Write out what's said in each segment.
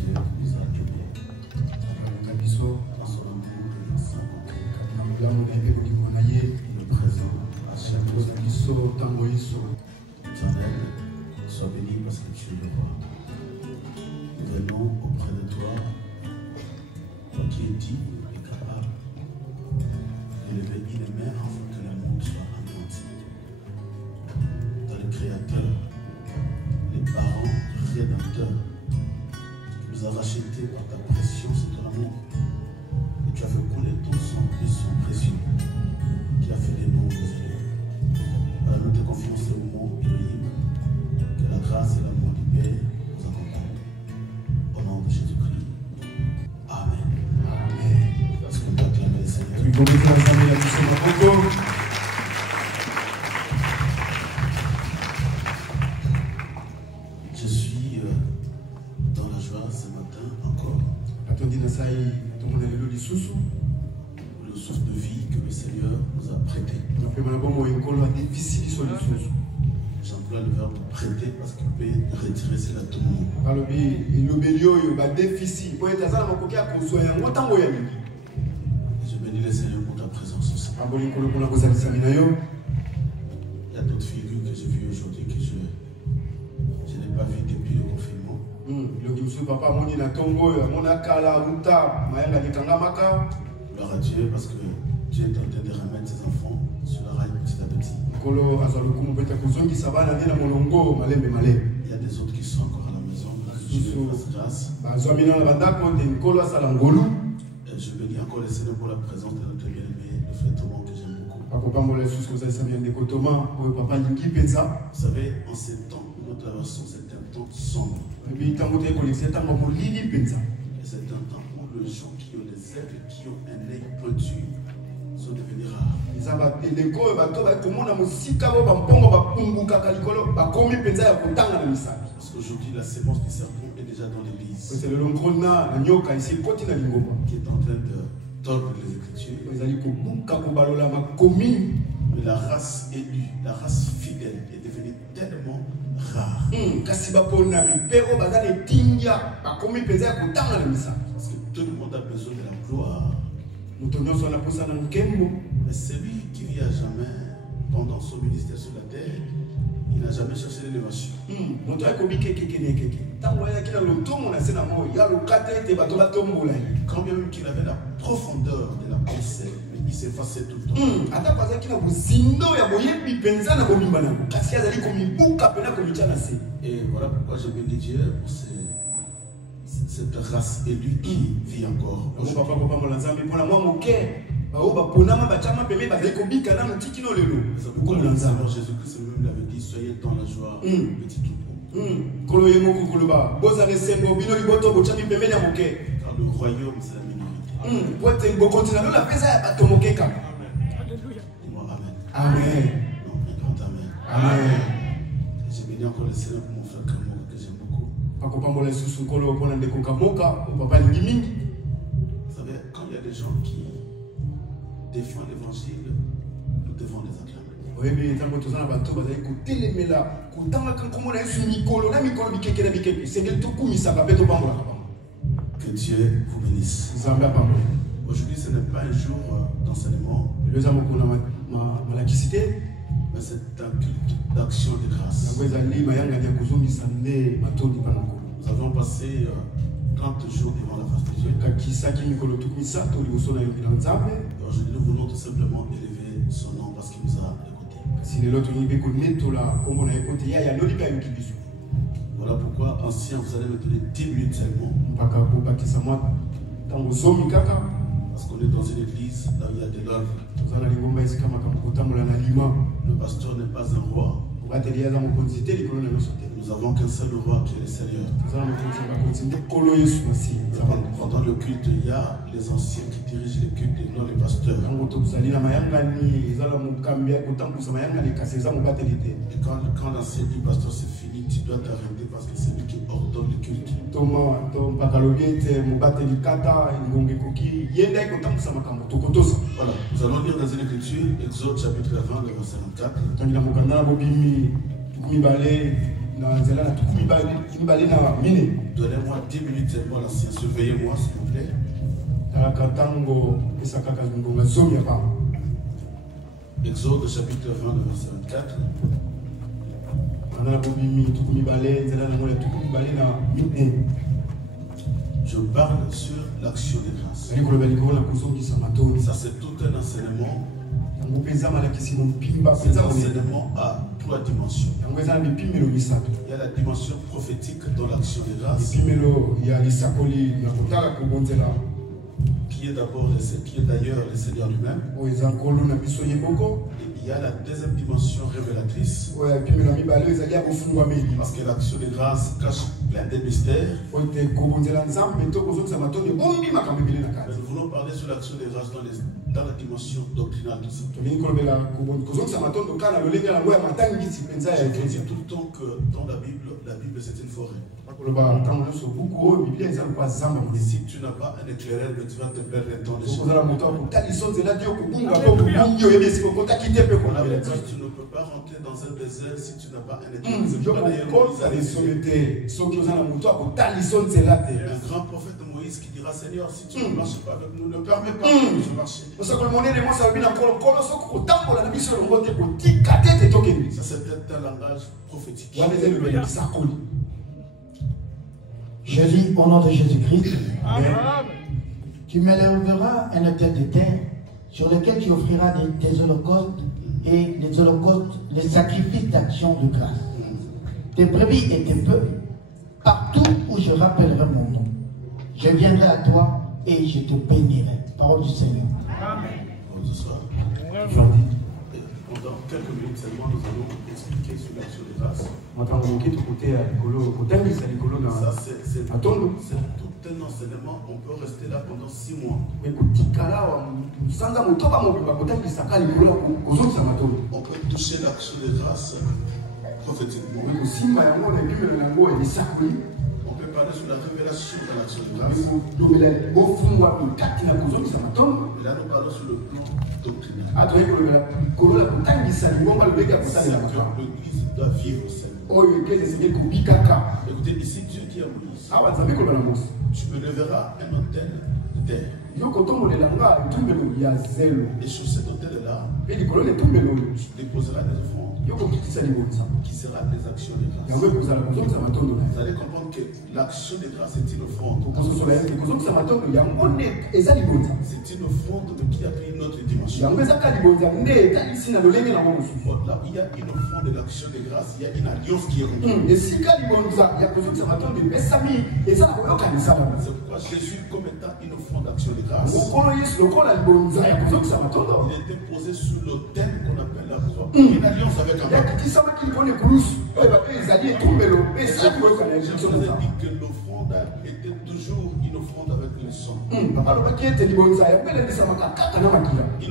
Dieu nous a donnés. Le présent à chaque fois. Éternel, sois béni parce que tu es le roi. Nous venons auprès de toi, toi qui es digne et capable d'élever une main afin que le monde soit anéanti. Toi le Créateur, les parents, Rédempteur, qui nous a rachetés par ta pression, c'est ton amour. Et tu as fait couler ton sang, et son précieux, qui a fait des noms des élèves. Alors nous te confions ce moment Elohim, que la grâce et l'amour du Père nous accompagnent. Au nom de Jésus-Christ. Amen. Amen. Parce que nous acclamons le Seigneur. Je suis dans la joie ce matin encore. Le souffle de vie que le Seigneur nous a prêté. J'emploie le verbe prêter parce qu'il peut retirer cela à tout le monde. Je bénis le Seigneur pour ta présence aussi. Il y a d'autres figures que j'ai vues aujourd'hui que je n'ai pas vues depuis le confinement. Gloire à Dieu parce que Dieu est en train de remettre ses enfants sur la rail petit à petit. Il y a des autres qui sont encore à la maison. Dieu fasse grâce. Et je bénis encore le Seigneur pour la présence de notre bien-aimé, le frère Thomas que j'aime beaucoup. Vous savez, en ces temps, nous traversons c'est un temps sombre. Et c'est un temps où les gens qui ont des êtres, qui ont un œil pointu, sont devenus rares. Parce qu'aujourd'hui, la sémence du serpent est déjà dans l'église. Qui est en train de tordre les Écritures. Mais la race élue, la race fidèle est devenue tellement rare. Parce que tout le monde a besoin de la gloire. Mais celui qui vit à jamais pendant son ministère sur la terre, il n'a jamais cherché l'élévation. Quand bien même qu'il avait la profondeur de la pensée, il s'effaçait tout le temps. Et voilà pourquoi je bénis Dieu pour cette race élue qui vit encore. Jésus-Christ lui-même l'avait dit, soyez dans la joie, petit troupeau. Car le royaume c'est la minorité. Dis-moi amen. Amen. Non, un grand amen. Amen. J'ai béni encore le Seigneur pour mon frère Kamoka que j'aime beaucoup. Vous savez, quand il y a des gens qui défendent l'évangile, nous devons les acclamer. Que Dieu vous bénisse. Aujourd'hui, ce n'est pas un jour d'enseignement, mais c'est un culte d'action de grâce. Nous avons passé 30 jours devant la face de Dieu. Aujourd'hui, nous voulons tout simplement élever son nom parce qu'il nous a écoutés. Voilà pourquoi, ancien, vous allez me donner 10 minutes seulement. Parce qu'on est dans une église là où il y a de l'ordre. Le pasteur n'est pas un roi. Nous avons qu'un seul roi qui est le Seigneur. Pendant le culte, il y a les anciens qui dirigent le culte et non les pasteurs. Et quand l'ancien du pasteur c'est fini, tu dois t'arrêter parce que c'est lui qui ordonne le culte. Voilà, nous allons lire dans une écriture, Exode chapitre 20, verset 54. Donnez-moi 10 minutes seulement la science. Surveillez-moi s'il vous plaît. Exode chapitre 20, verset 24. Je parle sur l'action des grâces. Ça c'est tout un enseignement. C'est un enseignement à 3 dimensions. Il y a la dimension prophétique dans l'action des grâces, qui est d'ailleurs le Seigneur lui-même. Et il y a la deuxième dimension révélatrice, parce que l'action des grâces cache plein de mystères. Nous voulons parler sur l'action des grâces dans la dimension doctrinale. Je dis tout le temps que dans la Bible c'est une forêt. Et si tu n'as pas un éclaireur, tu vas te perdre dans les choses. Tu ne peux pas rentrer dans un désert si tu n'as pas un éclaireur. Un grand prophète Moïse qui dira: Seigneur, si tu ne marches pas avec nous, ne permets pas que je marche. Ça c'est peut-être un langage prophétique. Je dis au nom de Jésus-Christ, tu m'élèveras un autel de terre sur lequel tu offriras des holocaustes et les sacrifices d'action de grâce. Tes brebis et tes peuples, partout où je rappellerai mon nom. Je viendrai à toi et je te bénirai. Parole du Seigneur. Amen. Pendant quelques minutes seulement, nous allons expliquer sur l'action de grâce. Ça, c'est tout un enseignement. On peut rester là pendant 6 mois. On peut toucher l'action de grâce prophétiquement. On peut parler sur la révélation de l'action de grâce. Et là, nous parlons sur le plan doctrinal. L'Église doit vivre seulement. Écoutez, ici, Dieu dit à Moïse: tu me leveras un autel de terre. Et sur cet autel-là, tu déposeras des offrandes qui sera des actions de grâce. Vous allez comprendre que l'action de grâce est une offrande. C'est une offrande qui a pris une autre dimension. Là où il y a une offrande de l'action de grâce, il y a une alliance qui est rompue. C'est pourquoi Jésus, comme étant une offrande d'action de grâce, il était posé sous l'autel qu'on appelle la croix. Une alliance avec un peuple. Je vous ai dit que l'offrande était toujours une offrande avec le sang. Une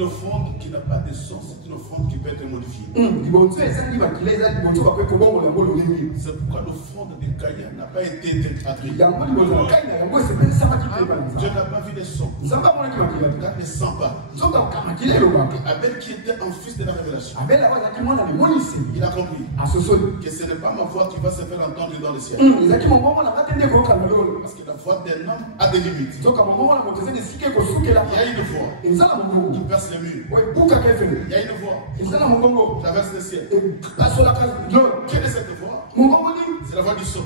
offrande qui n'a pas de sang, c'est une offrande qui peut être modifiée. C'est pourquoi l'offrande de Caïn n'a pas été attribuée. Dieu n'a pas vu de sang. Il ne sent pas. Abel, qui était un fils de la révélation, il a compris que ce n'est pas ma voix qui va se faire entendre dans le ciel. Parce que la voix d'un homme a des limites. Il y a une voix qui perce les murs. Il y a une voix qui traverse le ciel. Quelle est cette voix? C'est la voix du son.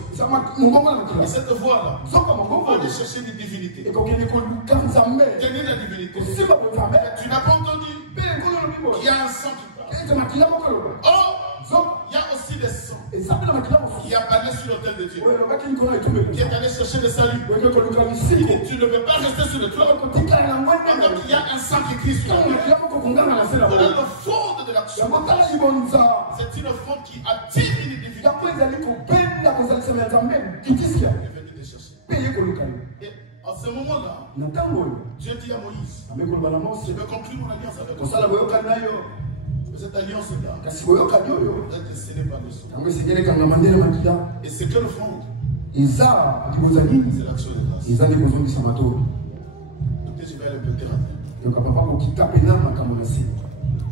Et cette voix-là, on va aller chercher une divinité. Tenir la divinité. Tu n'as pas entendu qu'il y a un sang qui parle. Oh, il y a aussi des sons qui apparaissent sur l'autel de Dieu, qui est allé chercher le salut. Et tu ne peux pas rester sur le trône pendant qu'il y a un sang qui crie sur la terre. Voilà le fond de l'action. C'est une offrande qui attire une divinité. Et en ce moment-là, Dieu dit à Moïse: je vais conclure mon alliance avec toi. Cette alliance-là, elle est scellée par le sang. Et c'est quelle offrande? C'est l'action de grâce. Écoutez, je vais aller peut-être.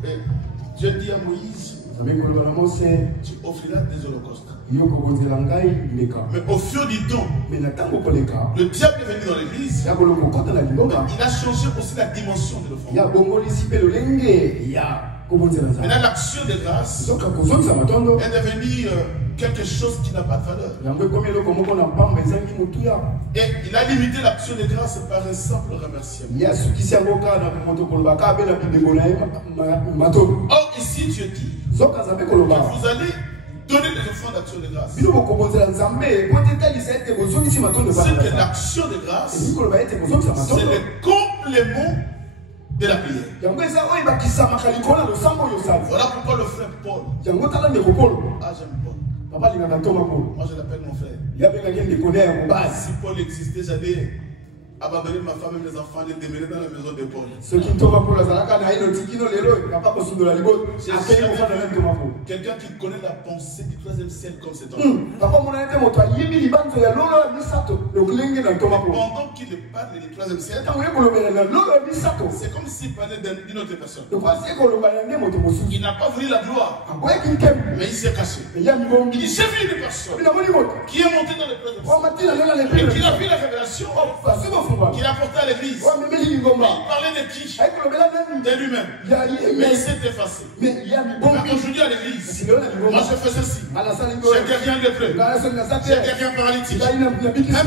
Et Dieu dit à Moïse: tu offriras des holocaustes. Mais au fur du temps, le diable est venu dans l'église. Il a changé aussi la dimension de l'offrande. Maintenant, l'action de grâce est devenue quelque chose qui n'a pas de valeur. Et il a limité l'action de grâce par un simple remerciement. Or, ici, Dieu dit que vous allez donner des offrandes d'action de grâce. C'est que l'action de grâce, c'est le complément de la prière. Voilà pourquoi le frère Paul. Ah, j'aime Paul. Moi, je l'appelle mon frère. Si Paul existait, j'allais abandonner ma femme et mes enfants et demeurer dans la maison de Paul. Quelqu'un qui connaît la pensée du 3e ciel comme cet homme. Pendant qu'il parle du 3e ciel, c'est comme s'il parlait d'une autre personne. Il n'a pas voulu la gloire, mais il s'est caché. Il dit, j'ai vu une personne qui est montée dans le 3e ciel et qui a vu la révélation qu'il a porté à l'église. Il parlait de qui? De lui-même. Mais il s'est effacé. Aujourd'hui à l'église, moi je fais ceci. J'ai quelqu'un de près. J'ai quelqu'un paralytique. Même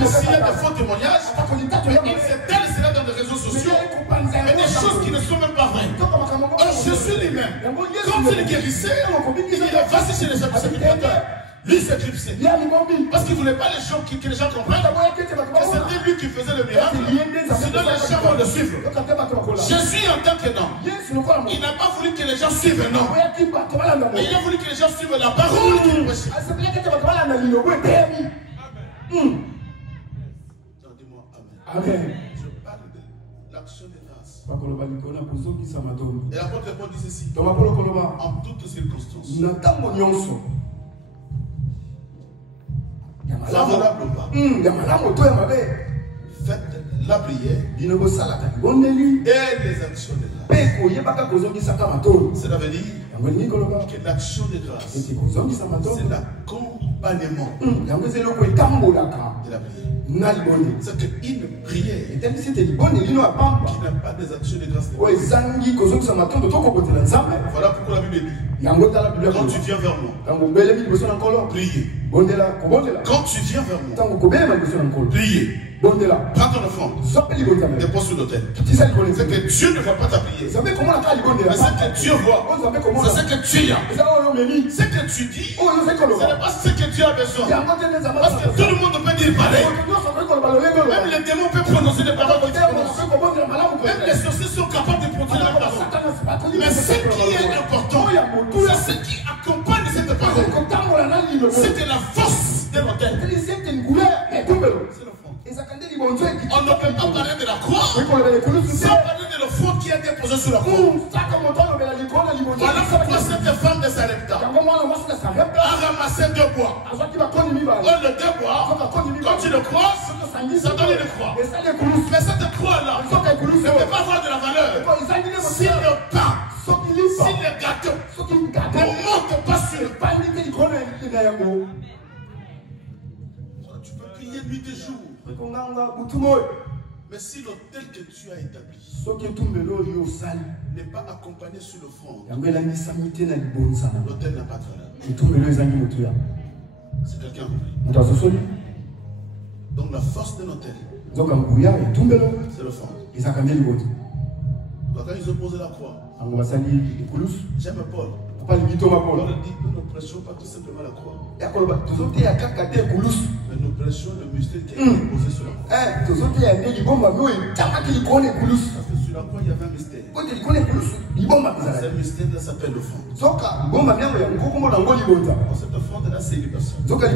s'il y a des faux témoignages, il s'étale cela dans les réseaux sociaux. Mais des choses qui ne sont même pas vraies. Or, Jésus lui-même, quand il guérissait, il dit, vas-y chez les sacrificateurs. Lui s'éclipsait. Parce qu'il ne voulait pas que les gens comprennent que c'était lui qui faisait le miracle. Sinon les gens vont le suivre. Jésus en tant qu'homme, il n'a pas voulu que les gens suivent un homme. Mais il a voulu que les gens suivent la parole qu'il prêchait. Dis-moi Amen. Je parle de l'action de grâce. Et l'apôtre Paul dit ceci. En toutes circonstances. Favorable ou pas, faites la prière et les actions de grâce. Cela veut dire que l'action de grâce, c'est l'accompagnement de la prière. C'est qu'une prière qui n'a pas des actions de grâce. Voilà pourquoi la Bible dit, quand tu viens vers moi, priez. Quand tu viens vers moi, priez. Prends ton enfant, dépose sur l'autel. C'est que Dieu ne voit pas ta prière. Mais c'est que Dieu voit. C'est ce que tu as. Ce que tu dis, ce n'est pas ce que Dieu a besoin. Parce que tout le monde peut dire pareil. Même les démons peuvent prononcer des paroles. Même les sorciers sont capables de prononcer des paroles. Mais ce qui est important, c'est ce qui accompagne cette parole. C'est que la force de l'autel. C'est on ne peut pas parler de la croix sans parler de l'offrande qui a été posée sur la croix. Voilà pourquoi cette femme de Sarepta a ramassé 2 bois. Or, le 2 bois, quand tu le croises, ça donne une croix. Mais cette croix-là ne peut pas avoir de la valeur si le pain, si le gâteau ne monte pas sur le pain. Tu peux prier nuit et jour. Mais si l'autel que tu as établi n'est pas accompagné sur l'offrande, l'autel n'a pas de valeur. C'est quelqu'un compris. Donc la force de l'autel, c'est l'offrande. Quand ils ont posé la croix, j'aime Paul. On dit que nous ne prêchons pas tout simplement la croix. Mais nous prêchons le mystère qui a été posé sur la croix. Parce que sur la croix, il y avait un mystère. Ce mystère-là s'appelle l'offrande. Cette offrande-là, c'est une personne. Dans cet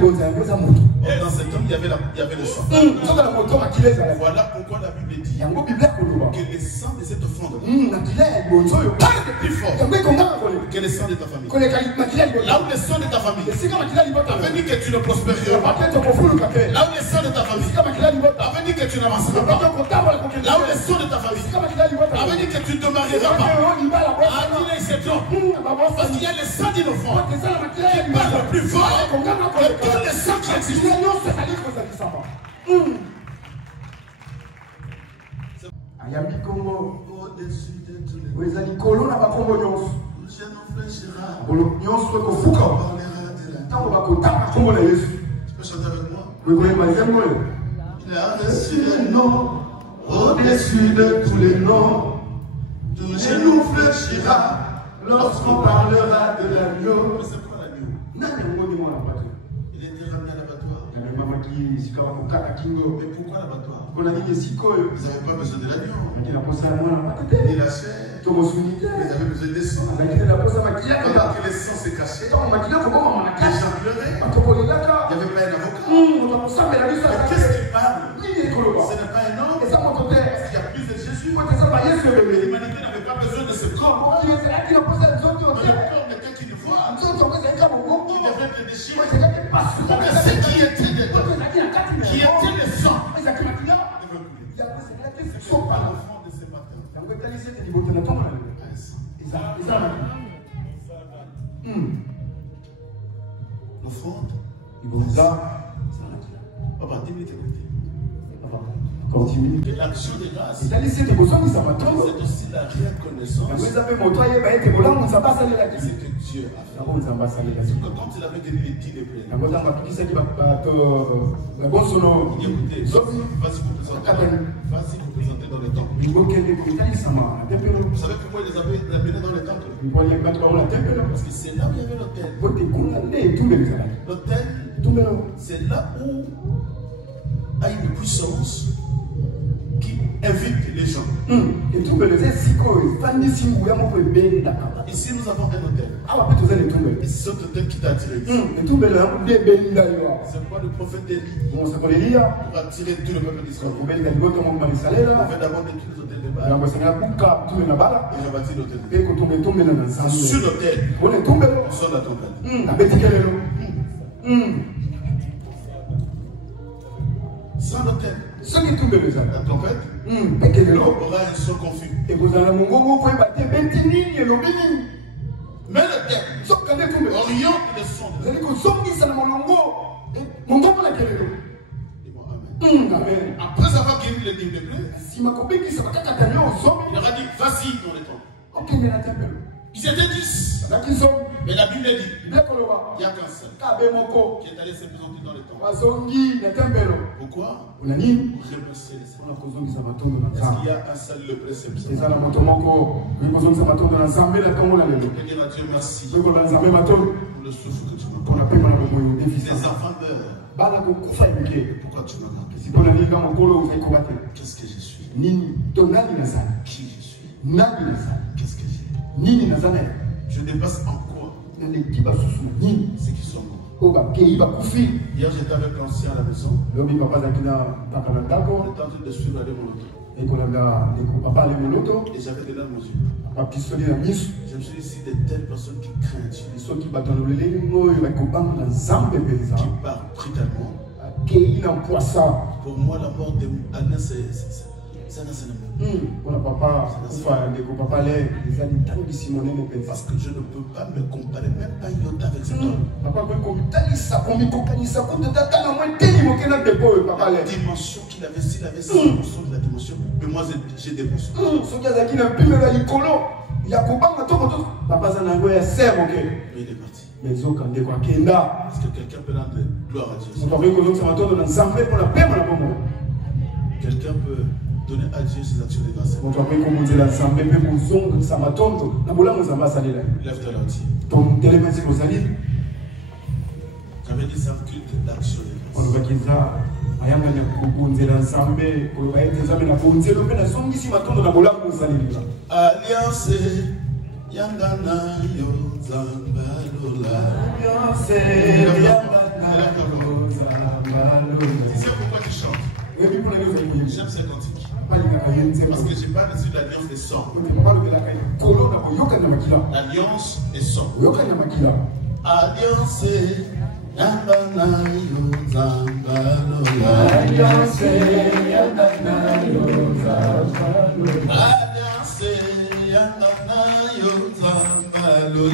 homme, il y avait le sang. Voilà pourquoi la Bible dit que le sang de cette offrande-là est plus fort que le sang de ta famille. Là où le sang de ta famille avait dit que tu ne prospéreras pas. Là où le sang de ta famille avait dit que tu n'avanceras pas. Là où le sang de ta famille avait dit que tu ne te marieras pas. Ah, il se trompe. Parce qu'il y a le sang d'innocent qui parle plus fort que tous les sangs qui existent. Ayambi Congo, Au-dessus de tous les où ezali kolona bakombo nyonso. je nous fléchira. Bolo nyonso ekofuka. On parlera de la. Ntango bakotaka kombo na Yesu. Tu peux chanter avec moi? Wekoyeba nzembo oyo. Il est au-dessus des noms, au-dessus de tous les noms. Tout genou fléchira lorsqu'on parlera de l'agneau. C'est quoi l'agneau? Nani amoni mwana bato? Il était ramené à l'abattoir. Namemamaki esika bakokata kingo. Mais pourquoi l'abattoir? Mpona nini esika oyo? Ils n'avaient pas besoin de l'agneau. Azalaki na posa ya mwana bato te. Ni la chair. Tomosuni te. Ils avaient besoin des sangs. Azalaki te na posa makila Pendant kaka. que les sangs se cachaient, Ntango makila koboma les manakasi. gens pleuraient. Bato kolelaka. Il n'y avait pas un avocat. Moto akosambela biso Mais azalaki. qu'est-ce qu'il parle? Nini ekoloba? Ce n'est pas un homme. Eza moto te. Parce qu'il y a plus de Jésus. Po eza ba Yesu ebele. L'humanité n'avait pas besoin de ce corps. Oyo ezalaki na posa ya nzoto Mais te. le corps n'était qu'une voix. Nzoto ngo ezalaki na moboko. Qui devait te déchirer. Ezalaki pasuka. Pour que ce qui était dedans, Ezalaki na kati na qui yango. était le sang, Ezalaki makila. devait couler. Yango ezalaki C'est sopa. pas l'enfant de ce matin. Yango etalisi ete liboto na ntongo na lelo. Un sang. Eza makila. L'offrande, Ibonza. papa, 10 minutes écoutez. Continue. Et l'action de grâce, etalisi ete bozongisa matondo. c'est aussi la reconnaissance yango eza mpe moto ayeba ete bolamu nzambe asalelaki de ce que Dieu a fait. yango nzambe asalelaki Que quand il avait donné les 10 lépreux, yango ntango apikisaki bato babonsono écoutez, zomi vas-y vous présenter dans le temple. libokende koetalisama na tempelo Vous savez pourquoi il les avait amenés dans le temple? miponi bato bango na tempelo Parce que c'est là où il y avait l'autel. po te kuna nde etumbelo ezalaki L'autel, etumbelo c'est là où a une puissance qui invite les gens. etumbelo eza esika oyo efandisi nguya moko ebendaka Ici, nous avons un hôtel. awa mpe toza na etumbelo Et c'est cet hôtel qui t'a attiré ici. etumbelo yango nde ebenda yo C'est pourquoi le prophète Élie, mosakolo eliya pour attirer tout le peuple d'Israël, kobelinga liboto moko il bamisalela avait d'abord détruire les hôtels de Baal. yango esengela kuka etumbelo na bala Il a bâti l'hôtel. mpe kotumba etumbelo na Sur nzambe l'hôtel, mpona etumbelo on sonne la trompette. nabetika lelo Sans l'hôtel, soki etumbelo ezala la trompette peke lelo aura un son confus. ekozala mongongo koyeba te beti nini elobi nini Mais l'hôtel soki kanda etumbelo oriente le son. ezali kozongisa na molongo mongongo na kelelo Dis-moi Amen. amen Après avoir guéri les 10 lépreux, nsima kobikisa bakakata nyo ozomi il leur a dit vas-y dans le temple. okende na tempelo Ils étaient 10. azalaki zomi Mais la Bible dit biblia koloba il n'y a qu'un seul kabe moko qui est allé se présenter dans le temple. bazongi na tempelo Pourquoi? mpona nini Pour remercier les saints. mpona kozongisa matondo na Est-ce nzambe qu'il y a un seul lépreux, c'est le eza na moto moko oyi kozongisa matondo na nzambe na ntongo na lelo Je dis à Dieu merci tokola nzambe matondo pour le souffle que tu m'as mpona donné. pema na bomoyo odefisa Les enfants meurent. bana kokufa ebike Pourquoi tu m'as gardé? si mpona nini ka mokolo ozali koba te Qu'est-ce que je suis? nini to nani nazali Qui je suis? nani nazali Qu'est-ce que j'ai? nini nazali Je dépasse en quoi naleki basusu na nini ceux qui sont morts? oyo bakei bakufi Hier, j'étais avec l'ancien à la maison. lobi papa azalaki na mpaka na On ndako était en train de suivre aller mon auto. ekolanda ndeko papa ale moloto Et j'avais des larmes aux yeux. bapisoli na miso Je me suis dit, si de telles personnes qui craignent Dieu, soki bato na lolenge oyo bakobanga na nzambe mpenza qui partent brutalement, akei na mpwasa pour moi, la mort de Anna, c'est un enseignement. mpona papa kufa ya ndeko papa ale eza litangisi monene mpenza Parce que je ne peux pas me comparer, même pas iota avec cet homme. papa koki komitalisa komikokanisa kuta tata na mwa eteni moke na ndeko oyo papa ale La dimension qu'il avait, s'il avait 100% de la dimension, mais moi j'ai des morceaux. soki azalaki na mpimelo ya likolo ya kobanga tokoto papa aza na yango ya ser moke Mais il est parti. me ezoka ndeko akenda Est-ce que quelqu'un peut rendre gloire à Dieu? moto akoki kozongisa matondo na nzambe mpona pema na bongo Quelqu'un peut donner à Dieu ses actions de grâce. moto akoki komonzela nzambe mpe kozongisa matondo na bolamu nzambe asalela Lève-toi là entier. totelema esi kozali J'avais dit ça, culte d'action de grâce. olobaki eza ayangani ya kobonzela nzambe koloba ete nzambe na bonzelo mpe nazongisi matondo na bolamu osalela Alliance Yangana yo Zambalola. alliance yangana yo zambalola Tu sais pourquoi tu chantes? yebi mpona nini ozali koyebi J'aime ces cantiques. balingaka ye nzembo Parce que j'ai pas reçu l'alliance des sangs. balobelaka kolo na koyokani na makila L'alliance des sangs. koyokani na makila Alliance Yangana yo Zambalola. alliance yangana yo zambalola Alliance Yangana yo Zambalola.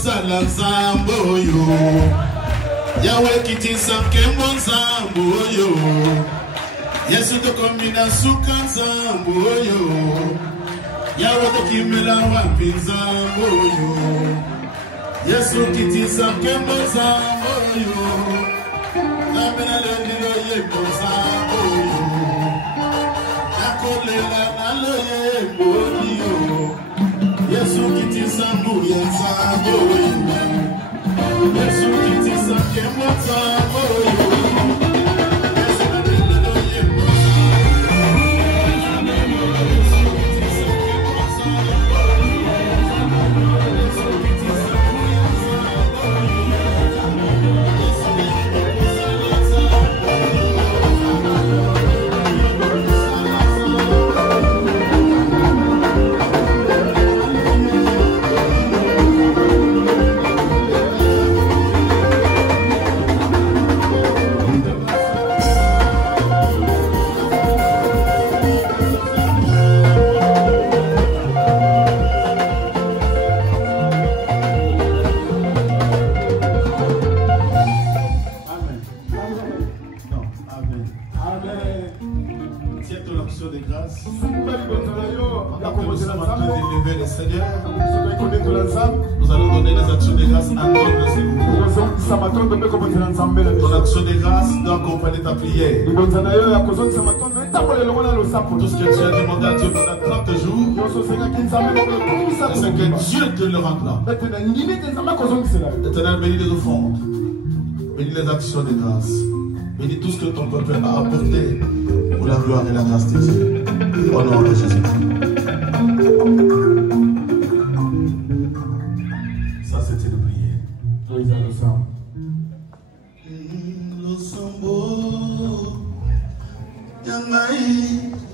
Sala Zambo yo Yahweh kiti samkembo Zambo yo Yesu to kombina suka Zambo yo Yawe kimela wapinza moyo. Yesu kitisa kemboza moyo. Amena lendilo yemboza moyo. Nakolela naloye moyo. Yesu kitisa muyenza moyo. Yesu kitisa kemboza moyo. Nous allons donner des actions de grâce à notre Seigneur. Ton action de grâce doit accompagner ta prière. Tout ce que tu as demandé à Dieu pendant 30 jours, c'est que Dieu te le rendra. L'Éternel bénit les offrandes, bénit les actions de grâce, bénit tout ce que ton peuple a apporté pour la gloire et la grâce de Dieu. Au nom de Jésus-Christ. Ça, c'était une prière. Oui, ça le sent. Le sambo, Yamaï,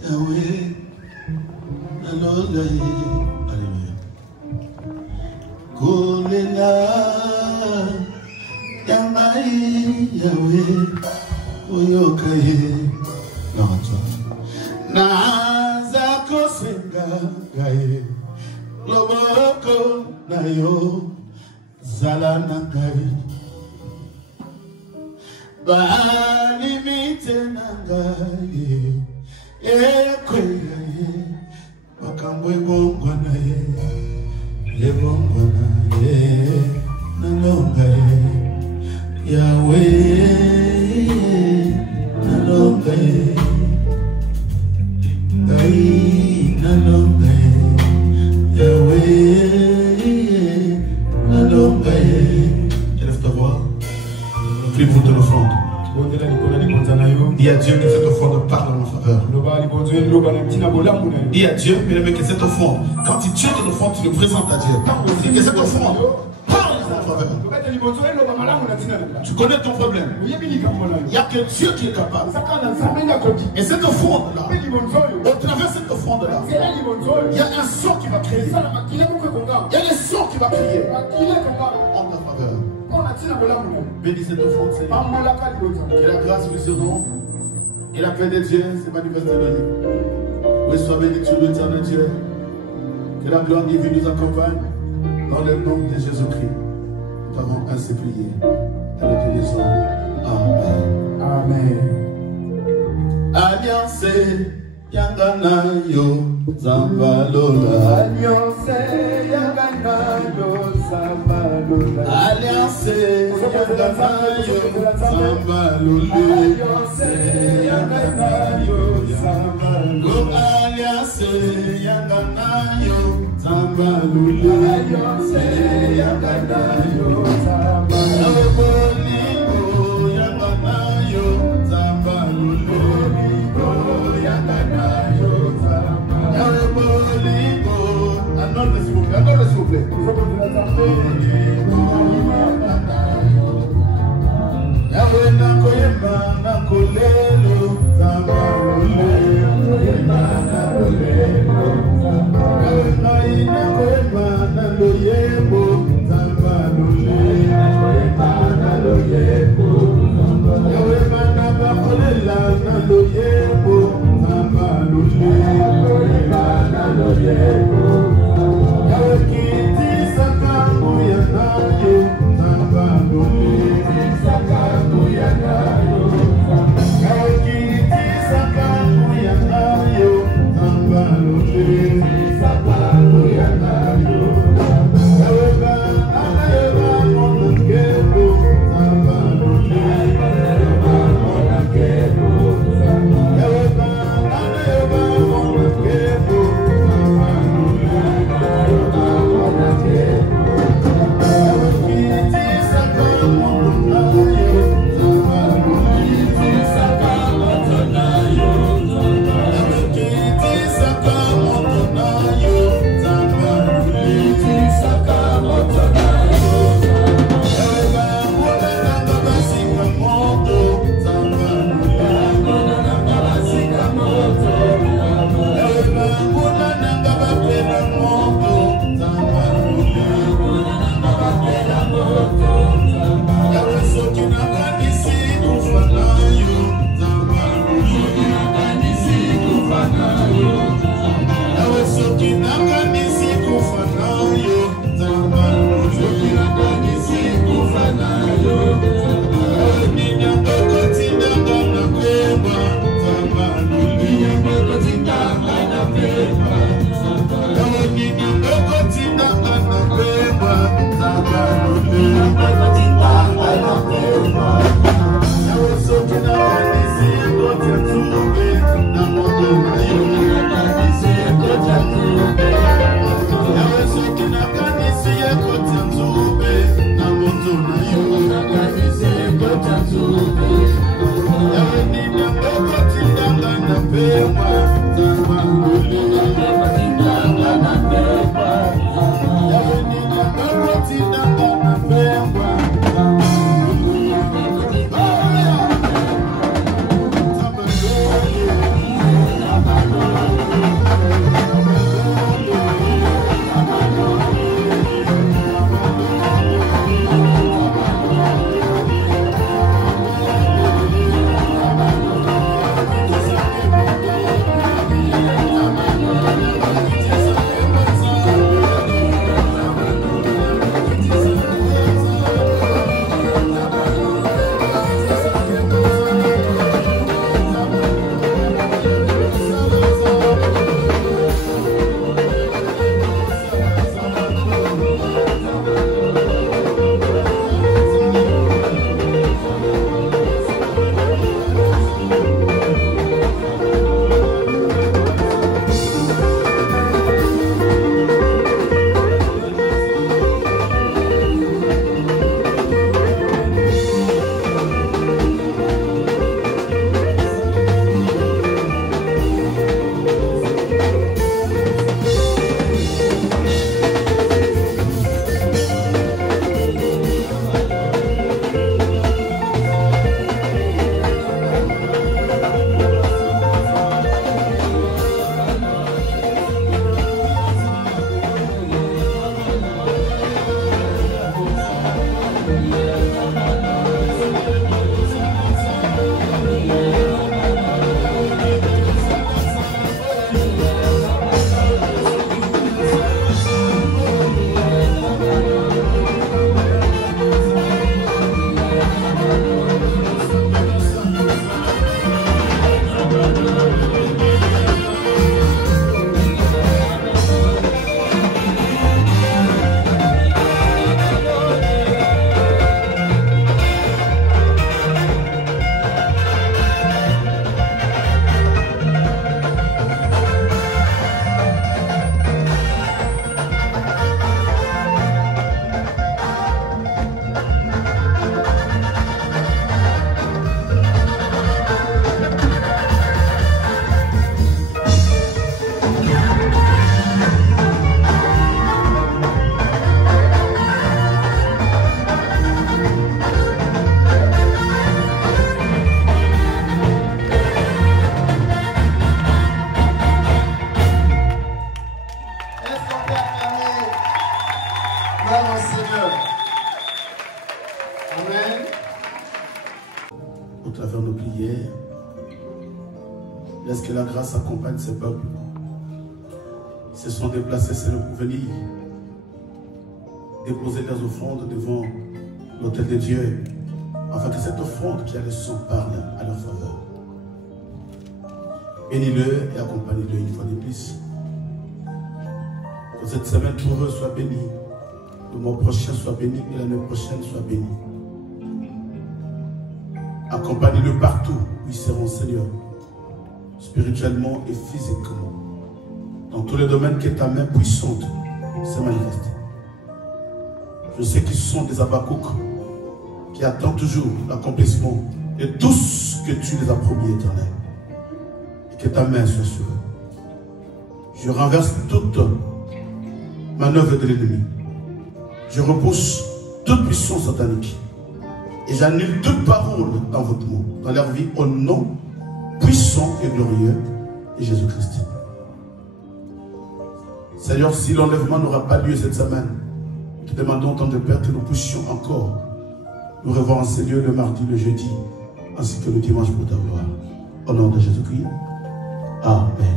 Yahweh, Alléluia. Kolela, Yamaï, Yahweh, Oyokaye, Nazako Senga, Gaye, Loboko, Nayo, Zalanakaye. Bani mitenangaye, ekweyaye, bakambwe bongwanaye, lebongwanaye, nalongaye, Yahweh, nalongaye, Gai, nalongaye, Yahweh, nalongaye. Élève ta voix. Prie pour ton offrande. Dis à Dieu que cette offrande parle en ma faveur. Dis à Dieu, mais que cette offrande, quand tu tiens ton offrande, tu le présentes à Dieu. Dis que cette offrande parle en ma faveur. Tu connais ton problème. Il n'y a que Dieu qui est capable. Et cette offrande-là, au travers de cette offrande-là, il y a un son qui va crier. Il y a un son qui va crier en ta faveur. Bénis cette offrande, Seigneur. Que la grâce lui surnombre et la paix de Dieu se manifeste de nous. Oui, sois béni, tu l'éternel Dieu. Que la gloire divine nous accompagne dans le nom de Jésus-Christ. Nous avons ainsi prié. Et nous te disons Amen. Amen. Alliance Yangana yo Zambalola. Alliance Yangana yo Zambalola. Alliance Yangana yo Zambalola. Alliance Yangana yo Zambalola. Alliance Yangana yo Zambalola. Alliance Yangana yo Zambalola. Saka Laisse que la grâce accompagne ces peuples. Ils se sont déplacés, c'est le pour venir déposer leurs offrandes devant l'autel de Dieu, afin que cette offrande qui a le sang parle à leur faveur. Bénis-le et accompagne-le une fois de plus. Que cette semaine pour eux soit bénie, le mois prochain soit béni et l'année prochaine soit bénie. Accompagne-le partout où ils seront, Seigneur, spirituellement et physiquement, dans tous les domaines que ta main puissante s'est manifestée. Je sais qu'ils sont des Habakkuk qui attendent toujours l'accomplissement de tout ce que tu les as promis, Éternel. Et que ta main soit sur eux. Je renverse toute manœuvre de l'ennemi. Je repousse toute puissance satanique. Et j'annule toute parole d'envoûtement dans leur vie au nom puissant et glorieux de Jésus-Christ. Seigneur, si l'enlèvement n'aura pas lieu cette semaine, nous te demandons, tant de Père, que nous puissions encore nous revoir en ces lieux le mardi, le jeudi, ainsi que le dimanche pour ta gloire. Au nom de Jésus-Christ. Amen.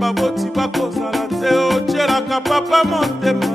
Baboti bako zala te o papa motema